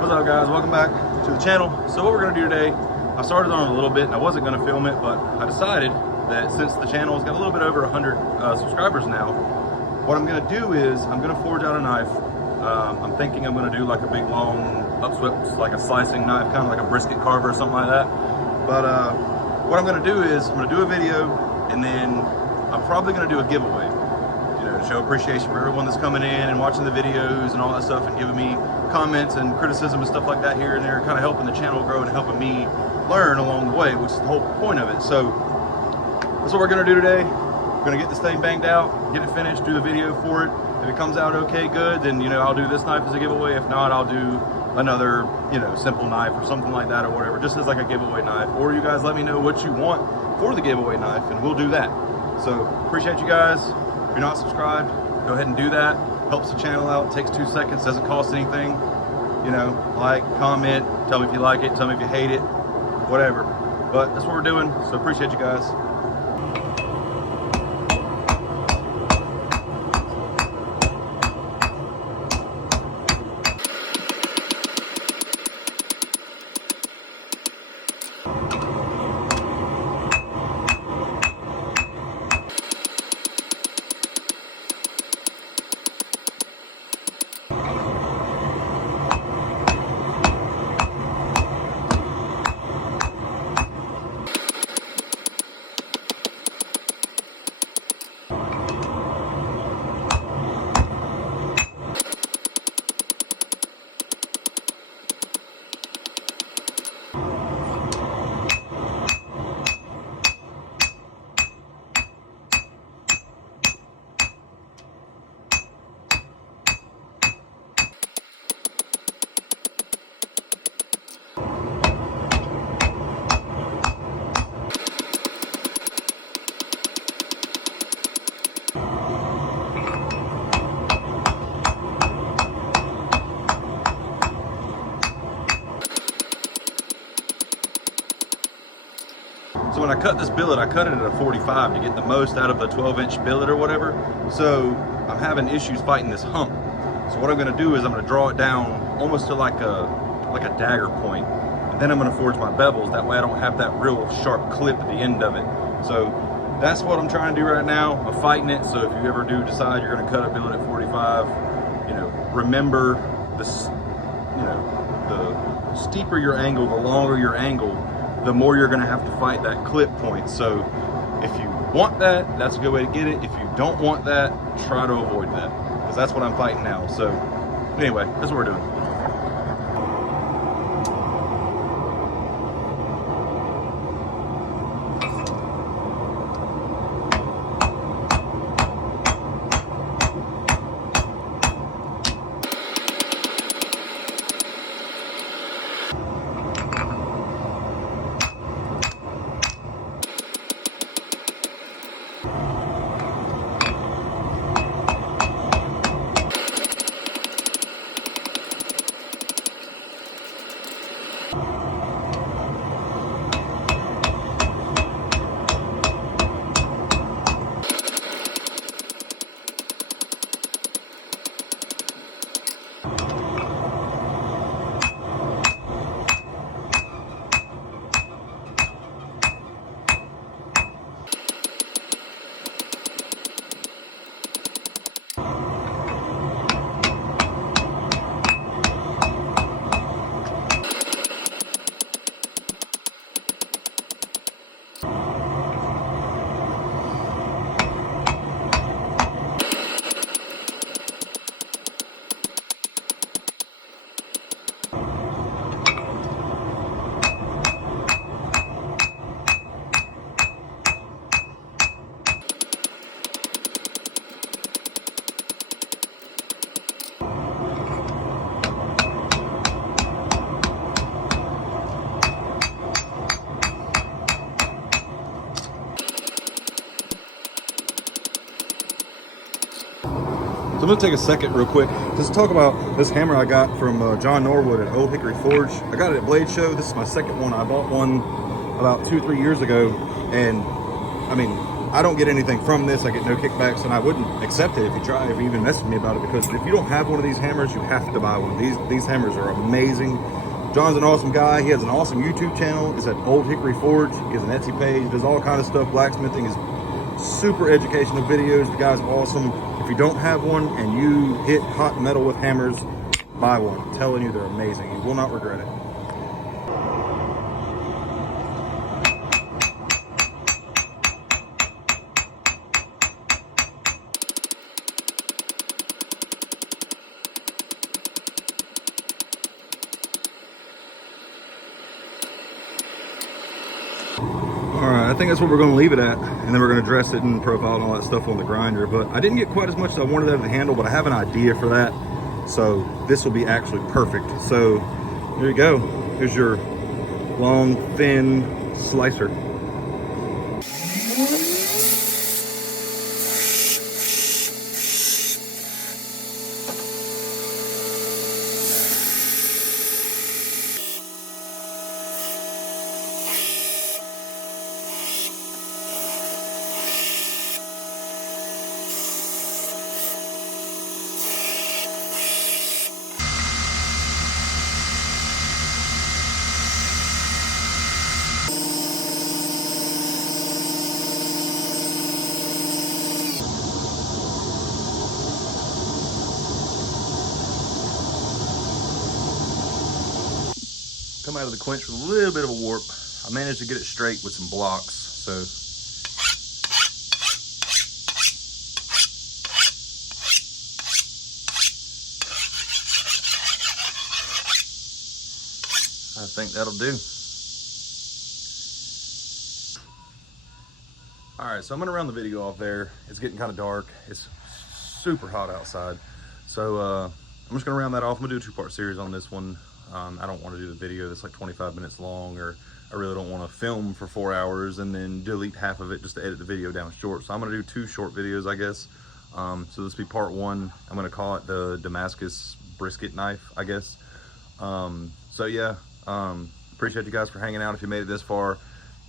What's up, guys? Welcome back to the channel. So what we're going to do today, I started on it a little bit and I wasn't going to film it, but I decided that since the channel has got a little bit over 100 subscribers now, what I'm going to do is I'm going to forge out a knife. I'm thinking I'm going to do like a big long upswept, like a slicing knife, kind of like a brisket carver or something like that. But what I'm going to do is I'm going to do a video, and then I'm probably going to do a giveaway, you know, to show appreciation for everyone that's coming in and watching the videos and all that stuff, and giving me comments and criticism and stuff like that here and there, kind of helping the channel grow and helping me learn along the way, which is the whole point of it. So that's what we're going to do today. We're going to get this thing banged out, get it finished, do the video for it. If it comes out okay, good, then, you know, I'll do this knife as a giveaway. If not, I'll do another, you know, simple knife or something like that or whatever, just as like a giveaway knife. Or you guys let me know what you want for the giveaway knife and we'll do that. So appreciate you guys. If you're not subscribed, go ahead and do that. Helps the channel out, takes 2 seconds, doesn't cost anything. You know, like, comment, tell me if you like it, tell me if you hate it, whatever. But that's what we're doing, so appreciate you guys. So when I cut this billet, I cut it at a 45 to get the most out of the 12-inch billet or whatever. So I'm having issues fighting this hump. So what I'm going to do is I'm going to draw it down almost to like a dagger point. And then I'm going to forge my bevels. That way I don't have that real sharp clip at the end of it. So that's what I'm trying to do right now. I'm fighting it. So if you ever do decide you're going to cut a billet at 45, you know, remember this, you know, the steeper your angle, the longer your angle, the more you're going to have to fight that clip point. So if you want that, that's a good way to get it. If you don't want that, try to avoid that, because that's what I'm fighting now. So anyway, that's what we're doing. So I'm gonna take a second real quick just to talk about this hammer I got from John Norwood at Old Hickory Forge. I got it at Blade Show. This is my second one. I bought one about 2 or 3 years ago, and I mean, I don't get anything from this. I get no kickbacks, and I wouldn't accept it if you even messed with me about it, because if you don't have one of these hammers, you have to buy one. These hammers are amazing. John's an awesome guy. He has an awesome YouTube channel. It's at Old Hickory Forge. He has an Etsy page, does all kind of stuff. Blacksmithing is super educational videos. The guy's awesome. If you don't have one and you hit hot metal with hammers, buy one. I'm telling you, they're amazing. You will not regret it. All right, I think that's what we're going to leave it at, and then we're going to dress it and profile and all that stuff on the grinder. But I didn't get quite as much as I wanted out of the handle, but I have an idea for that. So this will be actually perfect. So there you go. Here's your long, thin slicer. Come out of the quench with a little bit of a warp. I managed to get it straight with some blocks, so I think that'll do. All right, so I'm gonna round the video off there. It's getting kind of dark. It's super hot outside. So I'm just gonna round that off. I'm gonna do a two-part series on this one. I don't want to do the video that's like 25 minutes long, or I really don't want to film for 4 hours and then delete half of it just to edit the video down short. So I'm going to do 2 short videos, I guess. So this will be part 1. I'm going to call it the Damascus brisket knife, I guess. So yeah, appreciate you guys for hanging out. If you made it this far,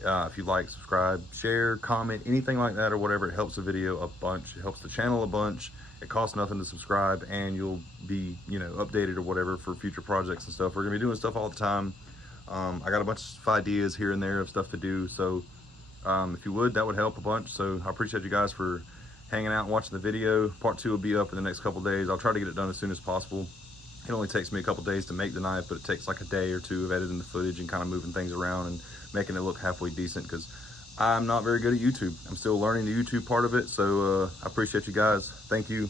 if you like, subscribe, share, comment, anything like that or whatever, it helps the video a bunch. It helps the channel a bunch. It costs nothing to subscribe, and you'll be, you know, updated or whatever for future projects and stuff. We're gonna be doing stuff all the time. I got a bunch of ideas here and there of stuff to do. So if you would, that would help a bunch. So I appreciate you guys for hanging out and watching the video. Part 2 will be up in the next couple days. I'll try to get it done as soon as possible. It only takes me a couple days to make the knife, but it takes like a day or 2 of editing the footage and kind of moving things around and making it look halfway decent, because I'm not very good at YouTube. I'm still learning the YouTube part of it. So I appreciate you guys. Thank you.